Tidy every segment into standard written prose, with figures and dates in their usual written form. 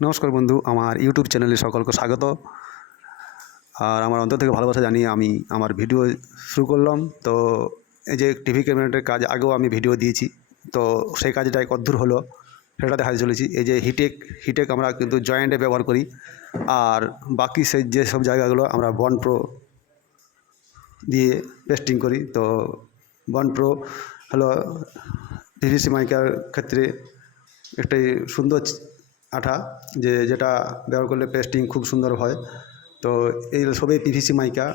নমস্কার বন্ধু, আমার ইউটিউব চ্যানেলে সকলকে স্বাগত। আর আমার অন্তর থেকে ভালোবাসা জানিয়ে আমি আমার ভিডিও শুরু করলাম। তো এই যে টিভি ক্যাবিনেটের কাজ আগেও আমি ভিডিও দিয়েছি, তো সেই কাজটাই কদ্দূর হলো সেটা দেখাতে চলেছি। এই যে হিটেক আমরা কিন্তু জয়েন্টে ব্যবহার করি, আর বাকি সেই যেসব জায়গাগুলো আমরা বন্ড প্রো দিয়ে পেস্টিং করি। তো বন্ড প্রো হলো পিভিসি মাইকার ক্ষেত্রে একটি সুন্দর আঠা, যেটা ব্যবহার করলে পেস্টিং খুব সুন্দর হয়। তো এই সবই পিভিসি মাইকা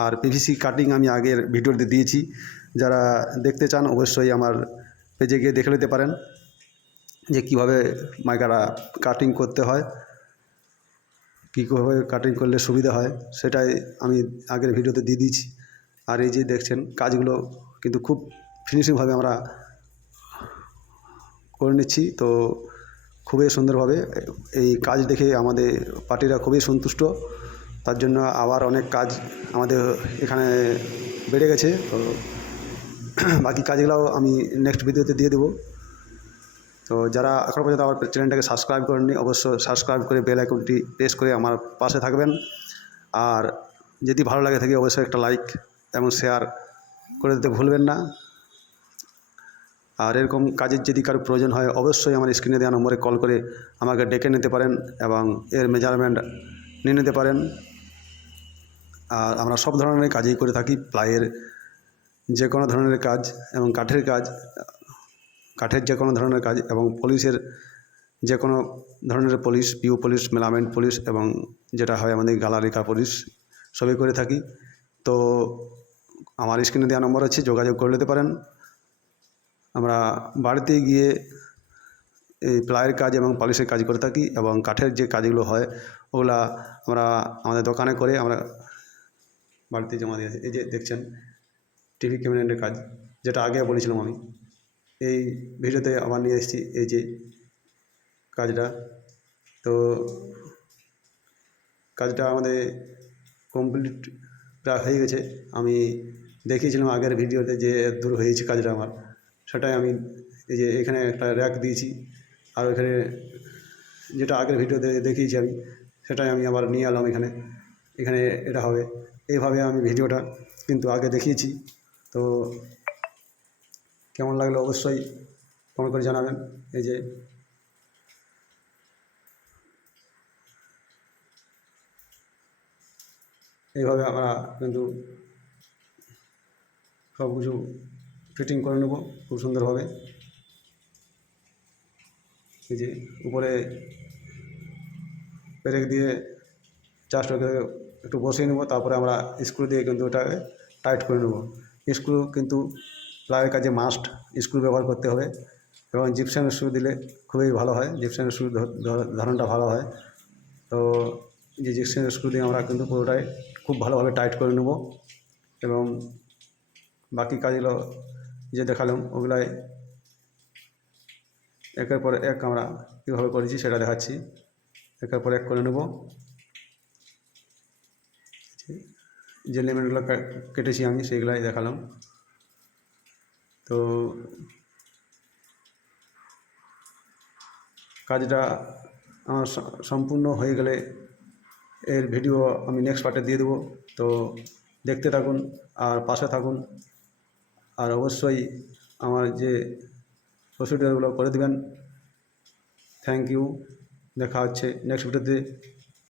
আর পিভিসি কাটিং আমি আগের ভিডিওতে দিয়েছি। যারা দেখতে চান অবশ্যই আমার পেজে গিয়ে দেখে নিতে পারেন যে কীভাবে মাইকাটা কাটিং করতে হয়, কীভাবে কাটিং করলে সুবিধা হয়, সেটাই আমি আগের ভিডিওতে দিয়ে দিয়েছি। আর এই যে দেখছেন কাজগুলো কিন্তু খুব ফিনিশিংভাবে আমরা করে নিচ্ছি। তো খুবই সুন্দরভাবে এই কাজ দেখে আমাদের পার্টিরা খুবই সন্তুষ্ট। তার জন্য আবার অনেক কাজ আমাদের এখানে বেড়ে গেছে। তো বাকি কাজগুলোও আমি নেক্সট ভিডিওতে দিয়ে দেবো। তো যারা এখনও পর্যন্ত আমার চ্যানেলটাকে সাবস্ক্রাইব করেননি, অবশ্যই সাবস্ক্রাইব করে বেল আইকনটি প্রেস করে আমার পাশে থাকবেন। আর যদি ভালো লাগে থাকে অবশ্যই একটা লাইক এবং শেয়ার করে দিতে ভুলবেন না। আর এরকম কাজের যদি কারো প্রয়োজন হয় অবশ্যই আমার স্ক্রিনে দেওয়া নম্বরে কল করে আমাকে ডেকে নিতে পারেন এবং এর মেজারমেন্ট নিয়ে নিতে পারেন। আর আমরা সব ধরনের কাজই করে থাকি, প্লাইয়ের যে কোনো ধরনের কাজ এবং কাঠের যে কোনো ধরনের কাজ এবং পলিশের যে কোনো ধরনের পলিশ, পিউ পলিশ, মেলামেন্ট পলিশ এবং যেটা হয় আমাদের গালারিকা পলিশ সবই করে থাকি। তো আমার স্ক্রিনে দেওয়া নম্বর আছে, যোগাযোগ করে নিতে পারেন। আমরা বাড়িতে গিয়ে এই প্লাইয়ের কাজ এবং পলিশের কাজ করে থাকি এবং কাঠের যে কাজগুলো হয় ওগুলা আমরা আমাদের দোকানে করে আমরা বাড়িতে জমা দিয়ে। এই যে দেখছেন টিভি ক্যাবিনেটের কাজ, যেটা আগে বলেছিলাম আমি, এই ভিডিওতে আবার নিয়ে এসেছি এই যে কাজটা। তো কাজটা আমাদের কমপ্লিট প্রায় হয়ে গেছে। আমি দেখিয়েছিলাম আগের ভিডিওতে যে দূর হয়েছে কাজটা আমার, সেটাই আমি এই যে এখানে একটা র্যাক দিয়েছি। আর ওইখানে যেটা আগের ভিডিওতে দেখিয়েছি আমি, সেটাই আমি আবার নিয়ে এলাম এখানে। এখানে এটা হবে, এইভাবে আমি ভিডিওটা কিন্তু আগে দেখিয়েছি। তো কেমন লাগলো অবশ্যই কমেন্ট করে জানাবেন। এই যে এইভাবে আমরা কিন্তু সব কিছু ফিটিং করে নেব খুব সুন্দরভাবে। এই যে উপরে পেরেক দিয়ে জাস্ট ওকে একটু বসিয়ে নেব, তারপরে আমরা স্ক্রু দিয়ে কিন্তু ওটাকে টাইট করে নেব। স্ক্রু কিন্তু প্লাইয়ের কাজে মাস্ট স্ক্রু ব্যবহার করতে হবে এবং জিপসাম স্ক্রু দিলে খুবই ভালো হয়, জিপসাম স্ক্রু ধরনটা ভালো হয়। তো যে জিপসাম স্ক্রু দিয়ে আমরা কিন্তু পুরোটাই খুব ভালোভাবে টাইট করে নেব এবং বাকি কাজগুলো যে দেখালাম ওগুলাই একের পর এক আমরা কীভাবে করেছি সেটা দেখাচ্ছি। একের পর এক করে নেব। যে লেমেটগুলো কেটেছি আমি সেইগুলাই দেখালাম। তো কাজটা আমার সম্পূর্ণ হয়ে গেলে এর ভিডিও আমি নেক্সট পার্টে দিয়ে দেবো। তো দেখতে থাকুন আর পাশে থাকুন, আর অবশ্যই আমার যে প্রসিডিওরগুলো করে দেবেন। থ্যাংক ইউ, দেখা হচ্ছে নেক্সট ভিডিওতে।